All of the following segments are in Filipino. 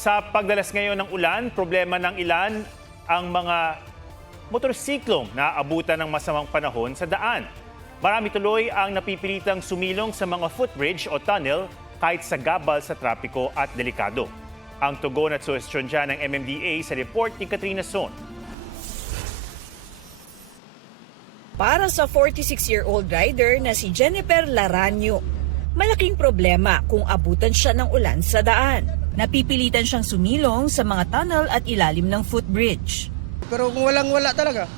Sa pagdalas ngayon ng ulan, problema ng ilan ang mga motorsiklong na abutan ng masamang panahon sa daan. Marami tuloy ang napipilitang sumilong sa mga footbridge o tunnel kahit sa gabal sa trapiko at delikado. Ang tugon at suhestyon dyan ng MMDA sa report ni Katrina Son. Para sa 46-year-old rider na si Jennifer Laranyo, malaking problema kung abutan siya ng ulan sa daan. Napipilitan siyang sumilong sa mga tunnel at ilalim ng footbridge. Pero kung walang-wala talaga,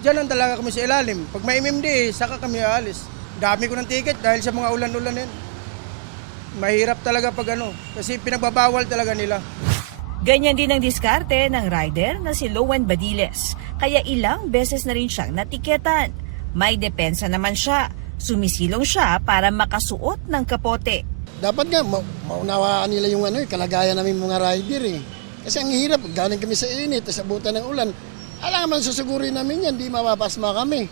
dyan lang talaga kami sa ilalim. Pag may MMD, saka kami aalis. Dami ko ng ticket dahil sa mga ulan-ulan yan. Mahirap talaga pag kasi pinagbabawal talaga nila. Ganyan din ang diskarte ng rider na si Lowen Badiles. Kaya ilang beses na rin siyang natiketan. May depensa naman siya. Sumisilong siya para makasuot ng kapote. Dapat nga, maunawaan nila yung kalagayan namin mga rider eh. Kasi ang hirap, galing kami sa init, sa abutan ng ulan. Alam naman susugurin namin yan, di mapapasma kami.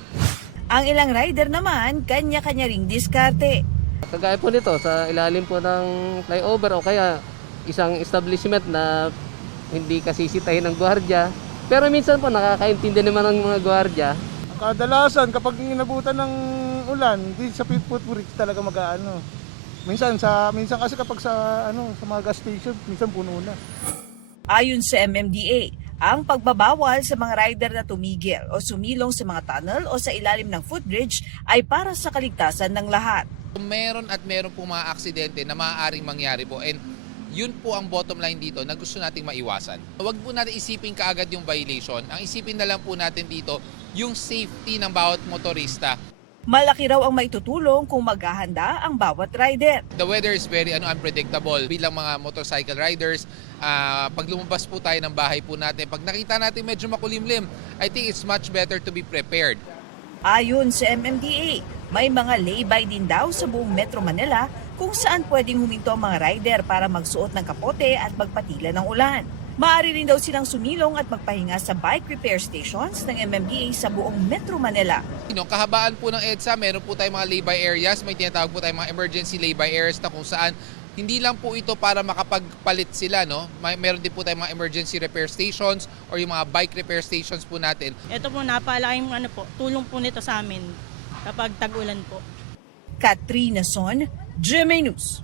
Ang ilang rider naman, kanya-kanya ring diskarte. Kagaya po nito, sa ilalim po ng flyover o kaya isang establishment na hindi kasisitahin ng gwardiya. Pero minsan po nakakaintindi naman ng mga gwardiya. Kadalasan kapag inabutan ng ulan, di sa footbridge talaga mag-aano. Minsan kasi kapag sa mga gas station, minsan puno na. Ayon sa MMDA, ang pagbabawal sa mga rider na tumigil o sumilong sa mga tunnel o sa ilalim ng footbridge ay para sa kaligtasan ng lahat. Meron pong mga aksidente na maaaring mangyari po, and yun po ang bottom line dito na gusto nating maiwasan. Huwag po natin isipin kaagad yung violation. Ang isipin na lang po natin dito yung safety ng bawat motorista. Malaki raw ang maitutulong kung maghahanda ang bawat rider. The weather is very unpredictable. Bilang mga motorcycle riders, pag lumabas po tayo ng bahay po natin, pag nakita natin medyo makulimlim, I think it's much better to be prepared. Ayon sa MMDA, may mga lay-by din daw sa buong Metro Manila kung saan pwedeng huminto ang mga rider para magsuot ng kapote at magpatila ng ulan. Maaari rin daw silang sumilong at magpahinga sa bike repair stations ng MMDA sa buong Metro Manila. Kahabaan po ng EDSA, meron po tayong mga lay-by areas, may tinatawag po tayong mga emergency lay-by areas na kung saan hindi lang po ito para makapagpalit sila, meron din po tayong mga emergency repair stations or yung mga bike repair stations po natin. Ito po napalaking tulong po nito sa amin kapag tag-ulan po. Katrina Son, GMA News.